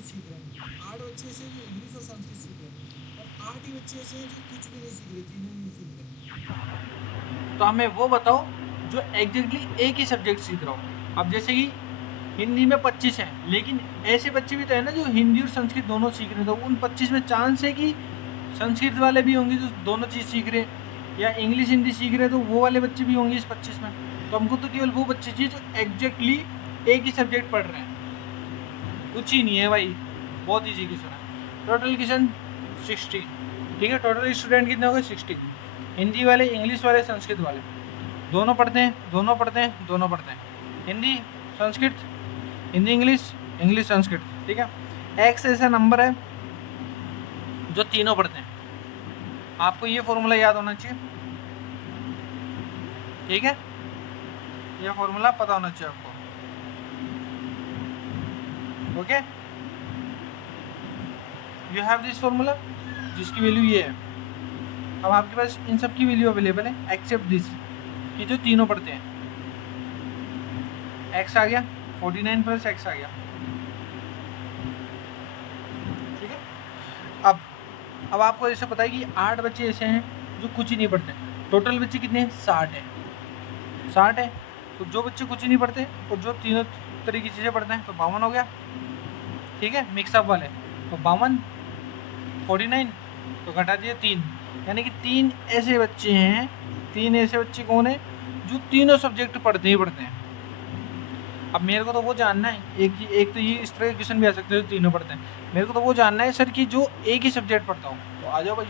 English सीख रहे हैं, 8 बच्चे ऐसे हैं जो इंग्लिश और संस्कृत सीख रहे हैं, और 8 ही बच्चे ऐसे हैं जो कुछ भी नहीं सीख रहे, तीनों नहीं सीख रहे। तो हमें वो बताओ जो एग्जैक्टली एक ही सब्जेक्ट सीख रहा हो। अब जैसे कि हिंदी में 25 हैं, लेकिन ऐसे बच्चे भी तो है ना जो हिंदी और संस्कृत दोनों सीख रहे हैं, तो उन 25 में चांस है कि संस्कृत वाले भी होंगे जो दोनों चीज़ सीख रहे हैं, या इंग्लिश हिंदी सीख रहे हैं तो वो वाले बच्चे भी होंगे इस 25 में। तो हमको तो केवल वो बच्चे चाहिए जो एग्जैक्टली एक ही सब्जेक्ट पढ़ रहे हैं। कुछ ही नहीं है भाई, बहुत ईजी क्वेश्चन है। टोटल क्वेश्चन 60, ठीक है। टोटल स्टूडेंट कितने हो गए? 60। हिंदी वाले, इंग्लिश वाले, संस्कृत वाले दोनों पढ़ते हैं, दोनों पढ़ते हैं, दोनों पढ़ते हैं। हिंदी संस्कृत, हिंदी इंग्लिश, इंग्लिश संस्कृत, ठीक है। एक्स ऐसा नंबर है जो तीनों पढ़ते हैं। आपको ये फॉर्मूला याद होना चाहिए, ठीक है। ये फॉर्मूला पता होना चाहिए आपको, okay. You have this formula जिसकी वैल्यू ये है। अब आपके पास इन सब की वैल्यू अवेलेबल है एक्सेप्ट दिस कि जो तीनों पढ़ते हैं। एक्स आ गया, 49 प्लस एक्स आ गया, ठीक है। अब आपको ऐसे पता है कि 8 बच्चे ऐसे हैं जो कुछ ही नहीं पढ़ते। टोटल बच्चे कितने हैं? 60 है, 60 है। तो जो बच्चे कुछ ही नहीं पढ़ते और जो तीनों तरह की चीज़ें पढ़ते हैं तो 52 हो गया, ठीक है। मिक्सअप वाले तो 52, 49 तो घटा दिए 3, यानी कि 3 ऐसे बच्चे हैं, 3 ऐसे बच्चे कौन है जो तीनों सब्जेक्ट पढ़ते ही पढ़ते हैं। अब मेरे को तो वो जानना है, एक तो ये इस तरह के क्वेश्चन भी आ सकते हैं जो तीनों पढ़ते हैं। मेरे को तो वो जानना है सर कि जो एक ही सब्जेक्ट पढ़ता हूँ, तो आ जाओ भाई।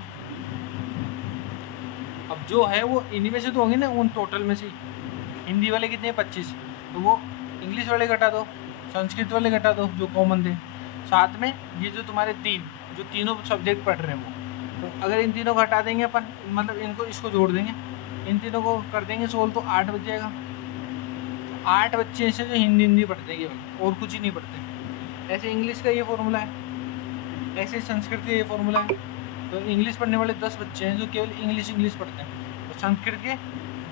अब जो है वो इन्हीं में से तो होंगे ना, उन टोटल में से। हिंदी वाले कितने? 25, तो वो इंग्लिश वाले घटा दो, संस्कृत वाले घटा दो जो कॉमन थे, साथ में ये जो तुम्हारे जो तीनों सब्जेक्ट पढ़ रहे हैं वो। तो अगर इन तीनों को हटा देंगे अपन, मतलब इनको इसको जोड़ देंगे, इन तीनों को कर देंगे सोल्व, तो 8 बच जाएगा। 8 बच्चे ऐसे जो हिंदी पढ़ते हैं केवल, और कुछ ही नहीं पढ़ते। ऐसे इंग्लिश का ये फॉर्मूला है, ऐसे संस्कृत का ये फॉर्मूला है। तो इंग्लिश पढ़ने वाले 10 बच्चे हैं जो केवल इंग्लिश पढ़ते हैं, तो संस्कृत के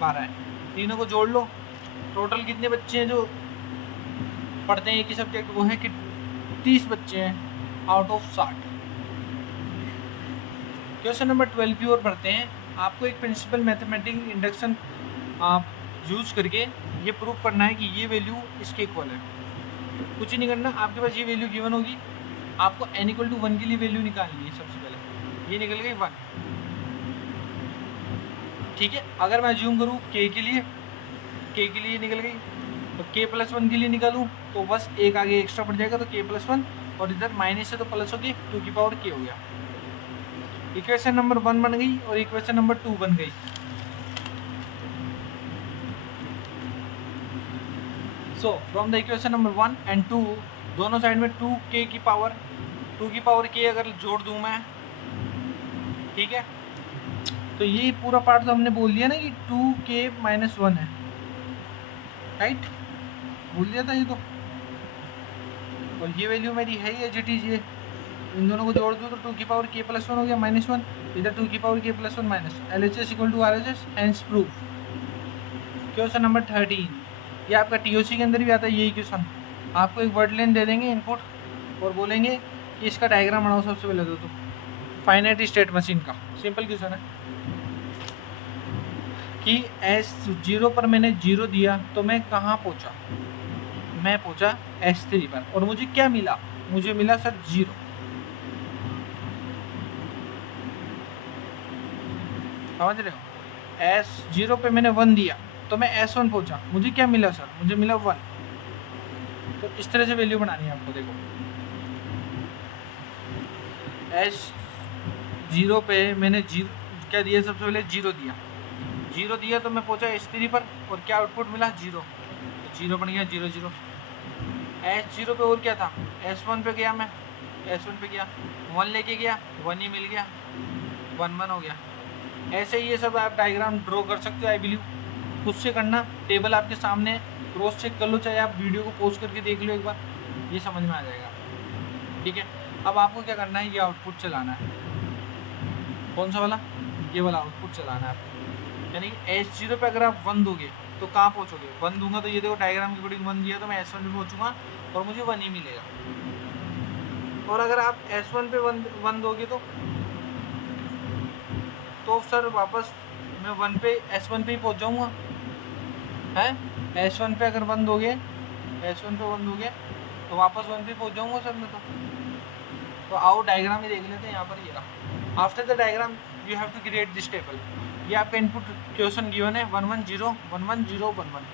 12 हैं। तीनों को जोड़ लो, टोटल कितने बच्चे हैं जो पढ़ते हैं एक ही सब्जेक्ट? वो है कि 30 बच्चे हैं आउट ऑफ 60। क्वेश्चन नंबर 12 की ओर बढ़ते हैं। आपको एक प्रिंसिपल मैथमेटिक्स इंडक्शन आप यूज करके ये प्रूव करना है कि ये वैल्यू इसके इक्वल है। कुछ ही नहीं करना, आपके पास ये वैल्यू गिवन होगी, आपको n = 1 के लिए वैल्यू निकालनी है। सबसे पहले ये निकल गई 1, ठीक है। अगर मैं अज्यूम करूँ k के लिए निकल गई, तो k+1 के लिए निकालूँ तो बस एक आगे एक्स्ट्रा बढ़ जाएगा, तो k+1, और इधर माइनस है तो प्लस हो गई, 2 की पावर k हो गया। इक्वेशन नंबर 1 बन गई और इक्वेशन नंबर 2 बन गई। So from the equation number 1 and 2, दोनों साइड में 2k की पावर k अगर जोड़ दूं मैं, ठीक है, तो ये पूरा पार्ट तो हमने बोल दिया ना कि 2k-1 है, राइट, बोल दिया था ये तो। और ये वैल्यू मेरी है ही एज इट इज, ये इन दोनों को जोड़ दूँ तो 2 की पावर k+1 हो गया -1, इधर 2 की power k+1 minus, LHS = RHS, hence proof. Question number 13, ये आपका TOC के अंदर भी आता है यही क्वेश्चन। आपको एक वर्ड लेन दे देंगे इनपुट, और बोलेंगे कि इसका डायग्राम बनाओ सबसे पहले तो फाइनाइट स्टेट मशीन का। सिंपल क्वेश्चन है कि S0 पर मैंने 0 दिया तो मैं कहाँ पहुँचा? मैं पहुँचा S3 पर, और मुझे क्या मिला? मुझे मिला सर 0। समझ रहे हो? S0 पे मैंने 1 दिया तो मैं S1 पहुँचा, मुझे क्या मिला सर? मुझे मिला 1। तो इस तरह से वैल्यू बनानी है आपको। देखो S0 पे मैंने क्या दिया? सबसे पहले 0 दिया तो मैं पहुंचा S3 पर, और क्या आउटपुट मिला? 0, तो 0 बन गया 0 0। S0 पे और क्या था? S1 पे गया मैं, S1 पे गया 1 लेके गया, 1 ही मिल गया, 1 1 हो गया। ऐसे ही ये सब आप डायग्राम ड्रॉ कर सकते हो। आई बिलीव खुद से करना, टेबल आपके सामने, क्रॉस चेक कर लो, चाहे आप वीडियो को पॉज करके देख लो एक बार, ये समझ में आ जाएगा, ठीक है। अब आपको क्या करना है? ये आउटपुट चलाना है। कौन सा वाला? ये वाला आउटपुट चलाना है आपको। यानी कि S0 पे अगर आप 1 दोगे तो कहाँ पहुँचोगे? 1 दूंगा तो ये देखो डायग्राम के अकॉर्डिंग 1 दिया तो मैं S1 पे पहुँचूंगा और मुझे 1 ही मिलेगा। और अगर आप S1 पे वन दोगे तो सर वापस मैं S1 पे ही पहुंच जाऊंगा है। S1 पे अगर S1 पे वन दोगे तो वापस 1 पे पहुंच जाऊंगा सर मैं तो आओ डायग्राम ही देख लेते हैं। यहाँ पर ये रहा। After the diagram you have to create this table. ये आपका इनपुट क्वेश्चन गिवन है 1 1 0 1 1 0 1 1।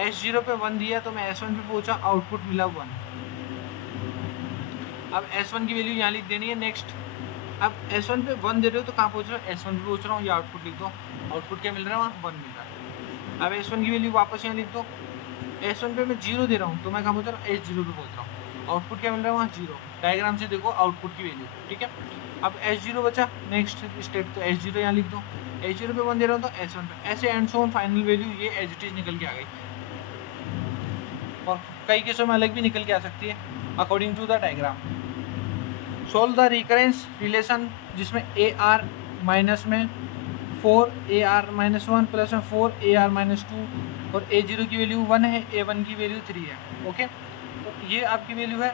S0 पे 1 दिया तो मैं S1 पे पहुंचा, आउटपुट मिला 1। अब S1 की वैल्यू यहाँ लिख देनी है। नेक्स्ट अब S1 पे 1 दे रहे हो तो कहाँ पहुँच रहे हो, S1 पे पहुँच रहा हूँ, ये आउटपुट लिख दो। आउटपुट क्या मिल रहा है वहाँ 1 मिल रहा है। अब S1 की वैल्यू वापस यहाँ लिख दो। S1 पे मैं 0 दे रहा हूँ तो मैं कहाँ पहुँच रहा हूँ, S0 पे पहुँच रहा हूँ। आउटपुट क्या मिल रहा है वहाँ 0। डायग्राम से देखो आउटपुट की वैल्यू, ठीक है। अब S0 बचा, नेक्स्ट स्टेप तो S0 यहाँ लिख दो। S0 पे 1 दे रहा हूँ तो S1 पे, ऐसे and so on final value ये एज इट इज निकल के आ गई। और कई केसों में अलग भी निकल के आ सकती है according to the diagram. Solve the recurrence relation जिसमें AR माइनस में 4 AR माइनस 1 प्लस में 4 AR माइनस 2 और A0 की वैल्यू 1 है, A1 की वैल्यू 3 है। ओके, तो ये आपकी वैल्यू है।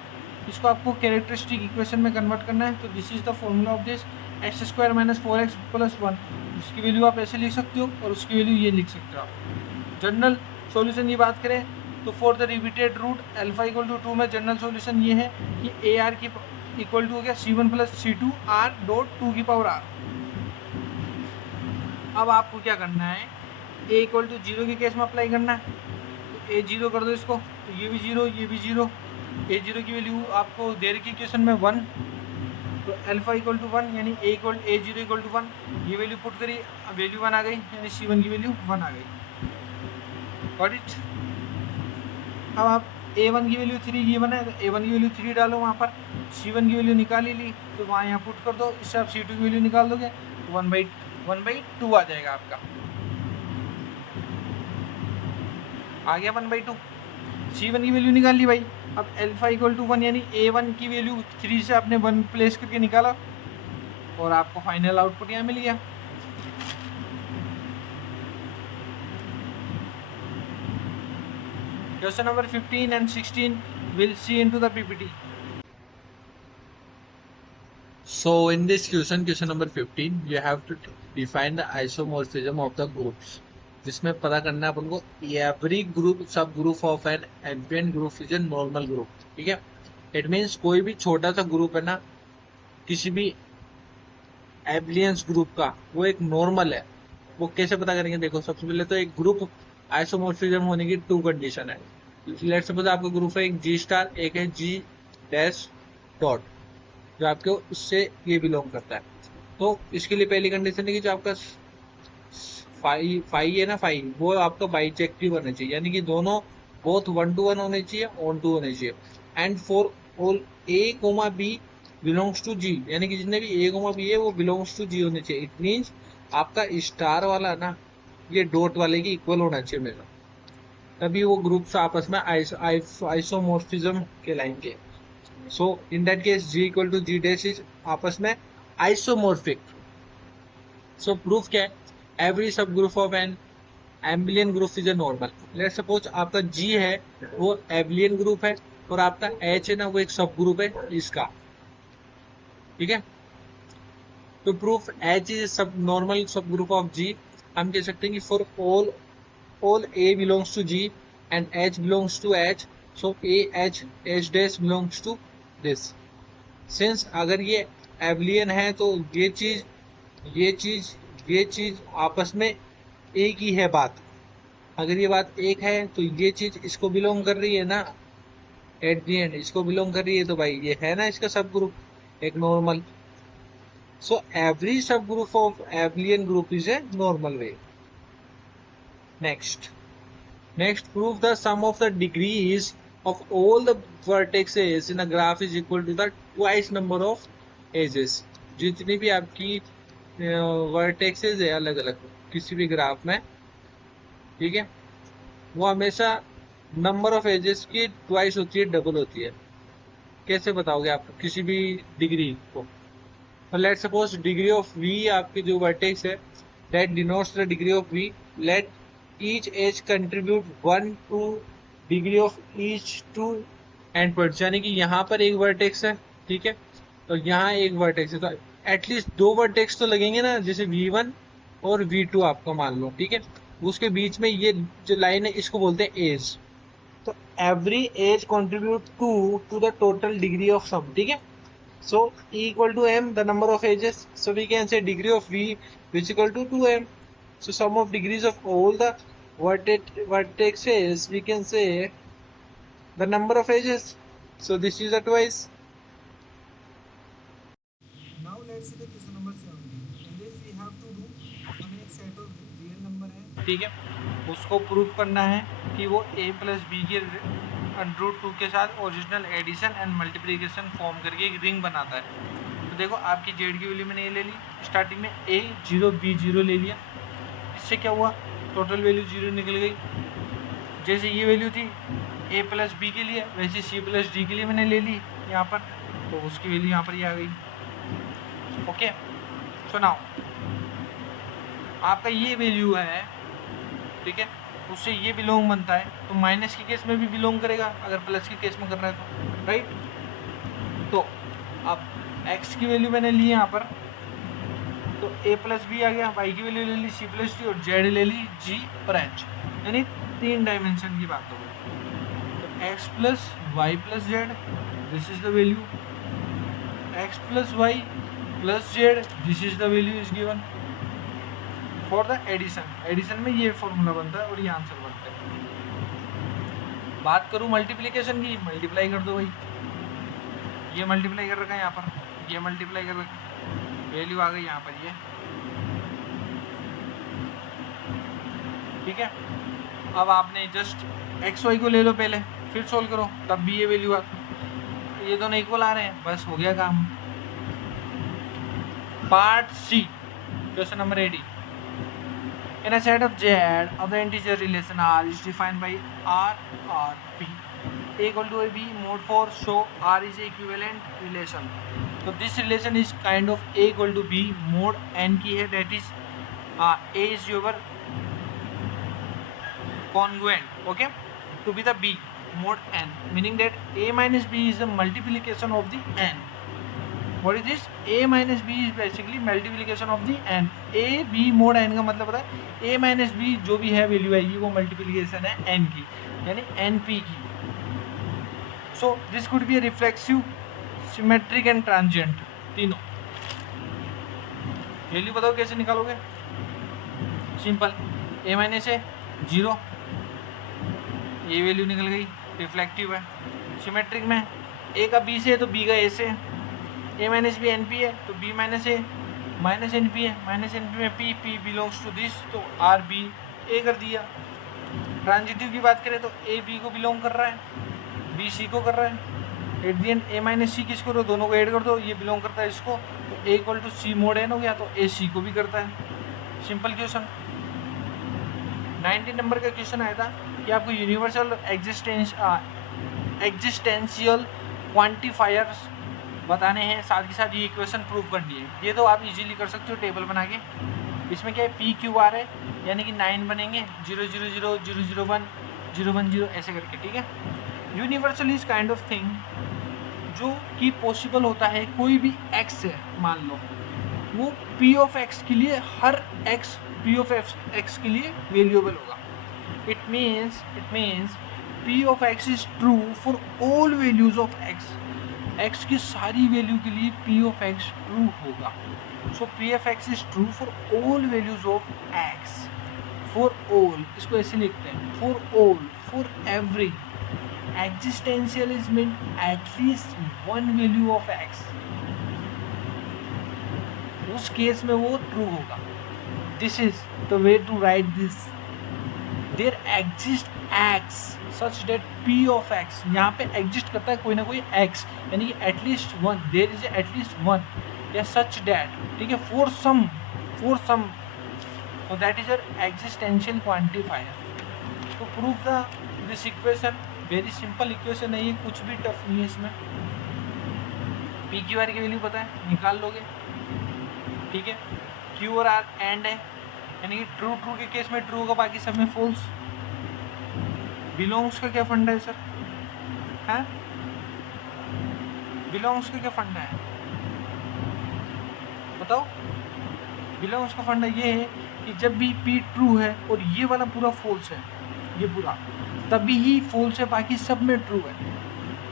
इसको आपको कैरेक्टरिस्टिक इक्वेशन में कन्वर्ट करना है। तो this is the formula of this x² minus 4x plus 1। इसकी वैल्यू आप ऐसे लिख सकते हो और उसकी वैल्यू ये लिख सकते हो आप। जनरल सॉल्यूशन की बात करें तो for the repeated root alpha equal to 2 में जनरल सॉल्यूशन ये है कि AR की इक्वल टू हो गया C1 plus C2 R dot 2 की पावर R। अब आपको क्या करना है, A इक्वल टू 0 के केस में अप्लाई करना है। तो A0 कर दो इसको, तो ये भी 0 ये भी 0। A0 की वैल्यू आपको दे रखी क्वेश्चन में 1, तो अल्फा इक्वल टू 1 यानी A0 इक्वल टू 1। ये वैल्यू पुट करी, वैल्यू 1 आ गई यानी C1 की वैल्यू 1 आ गई। Got it. अब आप A1 की वैल्यू 3 गिवन है तो A1 की वैल्यू 3 डालो वहाँ पर। C1 की वैल्यू निकाल ही ली तो वहाँ यहाँ पुट कर दो। इससे आप C2 की वैल्यू निकाल दोगे तो 1/2 आ जाएगा आपका। आ गया 1/2। C1 की वैल्यू निकाल ली भाई। अब अल्फा इक्वल टू 1 यानी A1 की वैल्यू 3 से आपने 1 प्लेस करके निकाला और आपको फाइनल आउटपुट यहाँ मिल गया। Question number 15 and 16 we'll see into the PPT. So in this question number 15, you have to define the isomorphism of the groups. जिसमें पता करना है अपन को every group सब group of an ambient group is a normal group. ठीक है, it means कोई भी छोटा सा ग्रुप है ना किसी भी एब्लियंस ग्रुप का, वो एक नॉर्मल है। वो कैसे पता करेंगे, देखो सबसे पहले तो एक ग्रुप आइसोमॉर्फिज्म होने की 2 कंडीशन है। लेट्स सपोज आपका ग्रुप है एक G*, एक है G' जो आपके उससे ये बिलोंग करता है। तो इसके लिए पहली कंडीशन है कि जो आपका फाई है ना, फाई वो आपका बाइजेक्टिव होना चाहिए, यानी कि दोनों बोथ 1 to 1 होने चाहिए, ऑन टू होने चाहिए। And for all A, B belongs to G, यानी कि जितने भी A, B है वो बिलोंग्स टू G होने चाहिए। इट मीन्स आपका स्टार वाला ना ये डॉट वाले की इक्वल होना चाहिए मेरा, तभी वो ग्रुप्स आपस में आइसोमॉर्फिज्म कहलाएंगे। So in that case G equal to G dash is आपस में आइसोमॉर्फिक। सो प्रूफ क्या है, every sub group of an abelian group is a normal. Let suppose आपका G है वो एब्लियन ग्रुप है और आपका H है ना वो एक सब ग्रुप है इसका, ठीक है। तो प्रूफ H इज सब नॉर्मल सब ग्रुप ऑफ G, हम कह सकते हैं कि for all A belongs to G and H belongs to H, so H dash belongs to this. Since अगर ये एब्लियन है तो ये चीज आपस में एक ही है बात। अगर ये बात एक है तो ये चीज इसको बिलोंग कर रही है ना, एट दी एंड इसको बिलोंग कर रही है, तो भाई ये है ना इसका सब ग्रुप एक normal. So every sub group of abelian group is a normal way. Next, prove the sum of the degrees of all the vertices in a graph is equal to the twice number of edges. जितनी भी आपकी vertices है अलग अलग किसी भी graph में, ठीक है, वो हमेशा नंबर ऑफ एजेस की ट्वाइस होती है, डबल होती है। कैसे बताओगे आप किसी भी डिग्री को? Let suppose degree of V आपकी जो वर्टेक्स है that denotes the degree of V. Let each edge contribute 1 to degree of each two endpoints, यानी कि यहाँ पर एक वर्टेक्स है ठीक है, तो यहाँ एक वर्टेक्स है, तो एटलीस्ट 2 वर्टेक्स तो लगेंगे ना, जैसे V1 और V2 आपका मान लो, ठीक है। उसके बीच में ये जो लाइन है इसको बोलते हैं एज। तो every edge contribute to the total degree of sum, ठीक है। So E equal to m, the number of edges. So we can say degree of V which equal to 2m. So sum of degrees of all the vertexes, we can say the number of edges. So this is a twice. Now let's see the question number 17. In this we have to do, हमें एक set of real number है, ठीक है, उसको prove करना है कि वो a प्लस बी के √2 के साथ original addition and multiplication form करके एक रिंग बनाता है। तो देखो आपकी जेड की वैल्यू मैंने ये ले ली, स्टार्टिंग में a 0 b 0 ले लिया, इससे क्या हुआ, टोटल वैल्यू 0 निकल गई। जैसे ये वैल्यू थी a प्लस बी के लिए, वैसे c प्लस डी के लिए मैंने ले ली यहाँ पर, तो उसकी वैल्यू यहाँ पर ही आ गई। ओके, सो नाउ आपका ये वैल्यू है, ठीक है, उससे ये बिलोंग बनता है, तो माइनस के केस में भी बिलोंग करेगा अगर प्लस के केस में कर रहा है तो, राइट। तो अब x की वैल्यू मैंने ली यहाँ पर, तो a प्लस बी आ गया, y की वैल्यू ले ली c प्लस डी और z ले ली g और h, यानी 3 डायमेंशन की बात हो गई। तो x plus y plus z, this is the value, x plus y plus z, this is the value is given for the addition. Addition में ये फॉर्मूला बनता है और ये आंसर बनता है। बात करूँ मल्टीप्लिकेशन की, मल्टीप्लाई कर दो भाई, ये मल्टीप्लाई कर रखा है यहाँ पर, ये मल्टीप्लाई कर रखा, वैल्यू आ गई यहाँ पर ये, ठीक है। अब आपने जस्ट एक्स वाई को ले लो पहले, फिर सोल्व करो, तब भी ये वैल्यू आती, ये दोनों इक्वल आ रहे हैं, बस हो गया काम। Part C, question number 18। In a set of Z of the integer relation R is defined by R or P, A equal to AB mod 4, so R is equivalent relation. So this relation is kind of A equal to B mod n की है, that is A is your congruent, okay, to be the B mod n, meaning that A minus B is the multiplication of the n. What is this? A minus B is basically multiplication of the n. A B mod n का मतलब होता है A minus B जो भी है value आएगी वो multiplication है n की, यानी np की। So this could be a reflexive, symmetric and transient, तीनों। वैल्यू बताओ कैसे निकालोगे? सिंपल, A माइनस है 0, ये वैल्यू निकल गई, रिफ्लेक्टिव है। सिमेट्रिक में A का B से है तो B का A से है, A minus B N P है तो B minus A minus N P है, माइनस एन पी में P बिलोंग्स टू दिस, तो आर बी ए कर दिया। ट्रांजिटिव की बात करें तो A B को बिलोंग कर रहा है, B C को कर रहा है, at the end A minus C किसको, तो दोनों को ऐड कर दो, ये बिलोंग करता है इसको, तो A equal to C mod n हो गया, तो A C को भी करता है। Simple question. 19 नंबर का क्वेश्चन आया था कि आपको यूनिवर्सल एग्जिस्टेंशियल क्वांटिफायर्स बताने हैं, साथ के साथ ये इक्वेशन प्रूव करनी है। ये तो आप इजीली कर सकते हो टेबल बना के। इसमें क्या है, पी क्यू आर है, यानी कि 9 बनेंगे, 0 0 0 0 0 1 0 1 0 ऐसे करके, ठीक है। Universal is kind of thing जो कि पॉसिबल होता है, कोई भी एक्स है मान लो, वो पी ऑफ एक्स के लिए, हर एक्स पी ऑफ एक्स के लिए वेरिएबल होगा। It means P of X is true for all values of x. X की सारी वैल्यू के लिए पी ऑफ एक्स ट्रू होगा। So P of X is true for all values of X, for all, इसको ऐसे लिखते हैं, for all, for every, existential is mean at least one value of X, उस केस में वो ट्रू होगा। This is the way to write this, there exist X such that P of X, यहाँ पे एग्जिस्ट करता है कोई ना कोई एक्स, यानी कि at least one, there is at least one, या सच डेट, ठीक है, for some, so that is your existential quantifier. तो prove the this equation, very simple equation है ये, कुछ भी टफ नहीं है इसमें। पी क्यू आर की वैल्यू पता है, निकाल लोगे, ठीक है। क्यू और आर एंड है, यानी कि ट्रू के केस में ट्रू होगा, बाकी सब में फॉल्स। बिलोंग्स का क्या फंडा है सर, है बिलोंग्स का क्या फंडा है बताओ? बिलोंग्स का फंडा ये है कि जब भी P ट्रू है और ये वाला पूरा फॉल्स है, ये पूरा, तभी ही फॉल्स है, बाकी सब में ट्रू है।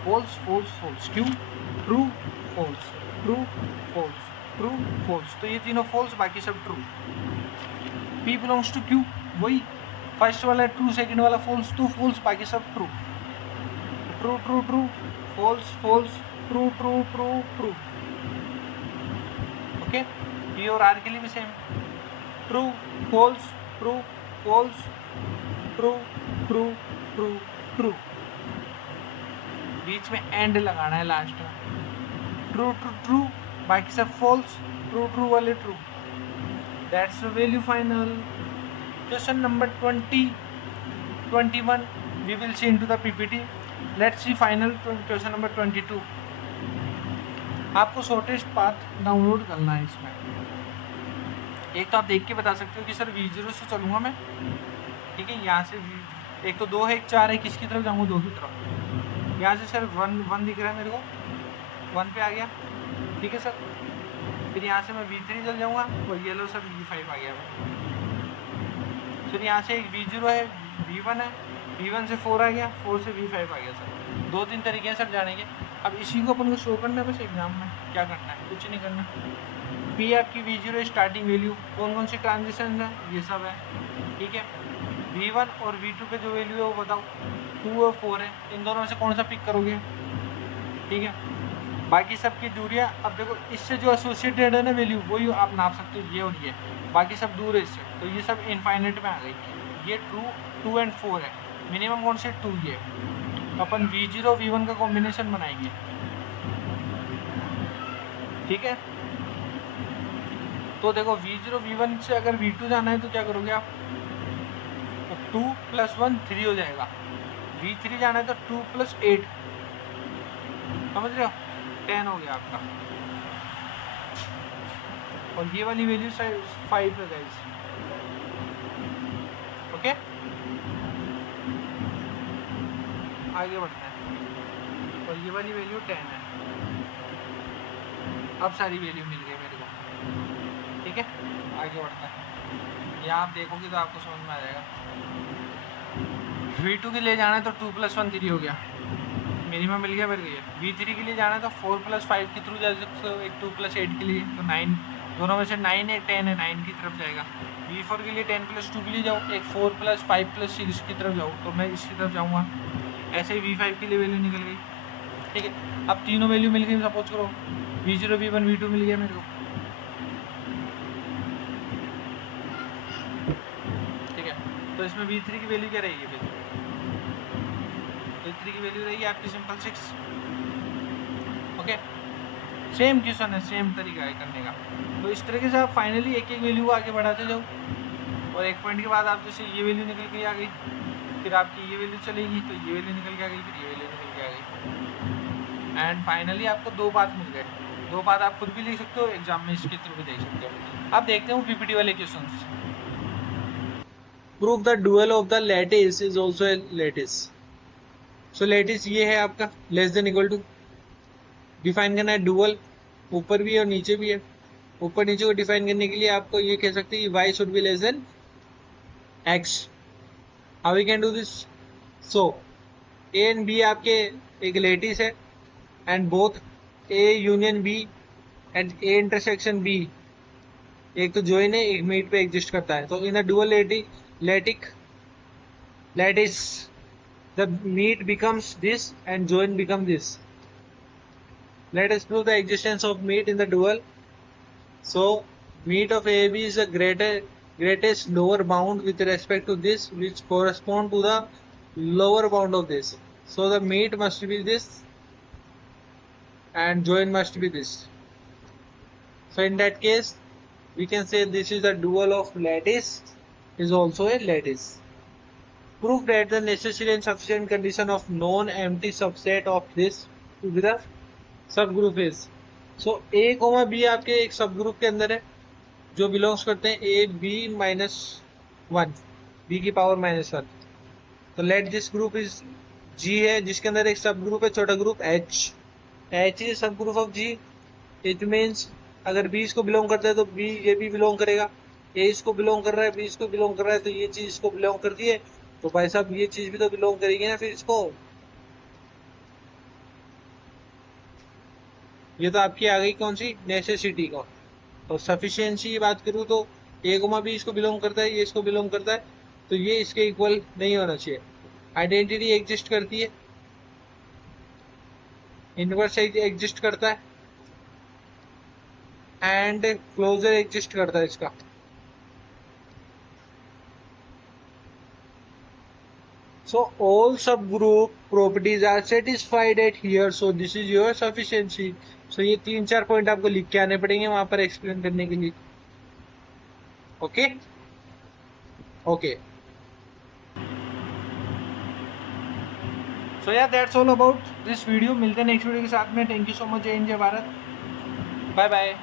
फॉल्स फॉल्स फॉल्स, क्यों? True false, true false, true false, तो ये तीनों फॉल्स, बाकी सब true. P belongs to Q, वही फर्स्ट वाला ट्रू, सेकंड वाला फॉल्स, तो फॉल्स, बाकी सब true. True true true, false false, true true true true. Okay, P और R के लिए भी same, true false, true false, true true true true. बीच में एंड लगाना है लास्ट में, ट्रू ट्रू ट्रू, बाकी सब फॉल्स, ट्रू ट्रू वाले true. That's the value final. Question number 20, 21 we will see into the PPT. Let's see final question number 22। आपको shortest path download करना है इसमें। एक तो आप देख के बता सकते हो कि सर V0 से चलूँगा मैं, ठीक है, यहाँ से एक तो 2 है, एक 4 है, किसकी तरफ जाऊँगा? 2 की तरफ। यहाँ से सर 1 दिख रहा है मेरे को, 1 पे आ गया, ठीक है सर। फिर यहाँ से मैं V3 चल जाऊँगा और ये लो सर V5 आ गया। फिर यहाँ से एक V0 है, V1 है, V1 से 4 आ गया, 4 से V5 आ गया सर। 2-3 तरीके हैं सर जाने के। अब इसी को अपन को शो करना है बस एग्जाम में, क्या करना है? कुछ नहीं करना। P आपकी V0 स्टार्टिंग वैल्यू, कौन कौन सी ट्रांजिशन है ये सब है, ठीक है। V1 और V2 पे जो वैल्यू है वो बताओ, 2 और 4 है, इन दोनों में से कौन सा पिक करोगे, ठीक है। बाकी सब की दूरियाँ, अब देखो इससे जो एसोसिएटेड है ना वैल्यू, वही आप नाप सकते हो, ये और ये, बाकी सब दूर है इससे, तो ये सब इनफाइनाइट में आ गई। ये 2 एंड 4 है, मिनिमम कौन से 2 ये, तो अपन V0 V1 का कॉम्बिनेशन बनाएंगे, ठीक है। तो देखो V0 V1 से अगर V2 जाना है तो क्या करोगे आप, तो 2 + 1 3 हो जाएगा। V3 जाना है तो 2 + 8, समझ रहे हो, 10 हो गया आपका। और ये वाली वैल्यू 5 है गाइस, ओके। आगे बढ़ते हैं, और ये वाली वैल्यू 10 है। अब सारी वैल्यू मिल गई मेरे को, ठीक है। आगे बढ़ते हैं, यहाँ आप देखोगे तो आपको समझ में आ जाएगा। V2 के लिए जाना है तो 2 + 1 3 हो गया, मिनिमम मिल गया मेरे को ये। V3 के लिए जाना है तो 4 + 5 के थ्रू जा सकते हो, एक 2 + 8 के लिए, तो 9, दोनों में से 9 है, 10 है, 9 की तरफ जाएगा। V4 के लिए 10 + 2 के लिए जाओ, एक 4 + 5 + 6 की तरफ जाओ, तो मैं इसकी तरफ जाऊँगा। ऐसे ही V5 के लिए वैल्यू निकल गई, ठीक है। अब तीनों वैल्यू मिल गई, सपोज करो V0 V1 V2 मिल गया मेरे को, ठीक है। तो इसमें V3 की वैल्यू क्या रहेगी? फिर V3 की वैल्यू रहेगी आपकी सिंपल 6, ओके। सेम क्वेश्चन है, सेम तरीका है करने का। तो इस तरीके से आप फाइनली एक एक वैल्यू को आगे बढ़ाते जाओ, और एक पॉइंट के बाद आप जैसे ये वैल्यू निकल के आ गई, फिर आपकी ये वैल्यू चलेगी, तो ये वैल्यू निकल के आ गई, फिर ये वैल्यू निकल के आ गई, एंड फाइनली आपको 2 पाथ मिल गए। 2 पाथ आप खुद भी लिख सकते हो, एग्जाम में इसके थ्रू भी देख सकते हो। आप देखते हो PPT वाले questions. Prove the dual of the lattice is also a lattice. So lattice ये है आपका less than equal to, define करना है डुअल, ऊपर भी है और नीचे भी है। ऊपर नीचे को डिफाइन करने के लिए आपको ये कह सकते हैं कि y should be less than x। How we can do this? So A and B आपके एक लैटिस है, and both A union B and A intersection B, एक तो जॉइन है, एक मीट पे एग्जिस्ट करता है। तो in a dual lattice the meet becomes this and join become this. Let us prove the existence of meet in the dual. So meet of AB is the greatest lower bound with respect to this, which correspond to the lower bound of this. So the meet must be this and join must be this. So in that case we can say this is the dual of lattice is also a lattice. Prove that the necessary and sufficient condition of non-empty subset of this to be the subgroup is. So A, B आपके एक subgroup के अंदर है जो belongs करते हैं A, B -1, B की power -1। तो let this group is G है, जिसके अंदर एक सब ग्रुप है छोटा ग्रुप H, H is सब group of G, it means अगर B इसको बिलोंग करता है तो B ये भी बिलोंग करेगा, A इसको बिलोंग कर रहा है, B इसको बिलोंग कर रहा है, तो ये चीज इसको बिलोंग करती है, तो भाई साहब ये चीज भी तो बिलोंग करेगी ना फिर इसको। ये तो आपकी आ गई कौन सी, नेसेसिटी का। और सफिशियंसी की बात करूँ तो A कोमा B इसको बिलोंग करता है, ये इसको बिलोंग करता है, तो ये इसके इक्वल नहीं होना चाहिए। आइडेंटिटी एग्जिस्ट करती है, इनवर्स एग्जिस्ट करता है, एंड क्लोजर एग्जिस्ट करता है इसका। So all subgroup properties are satisfied at here. So this is your sufficiency. So ये 3-4 पॉइंट आपको लिख के आने पड़ेंगे वहां पर एक्सप्लेन करने के लिए। Okay okay. So yeah that's all about this video. मिलते हैं नेक्स्ट वीडियो के साथ में। Thank you so much. जय हिंद, जय भारत, बाय बाय।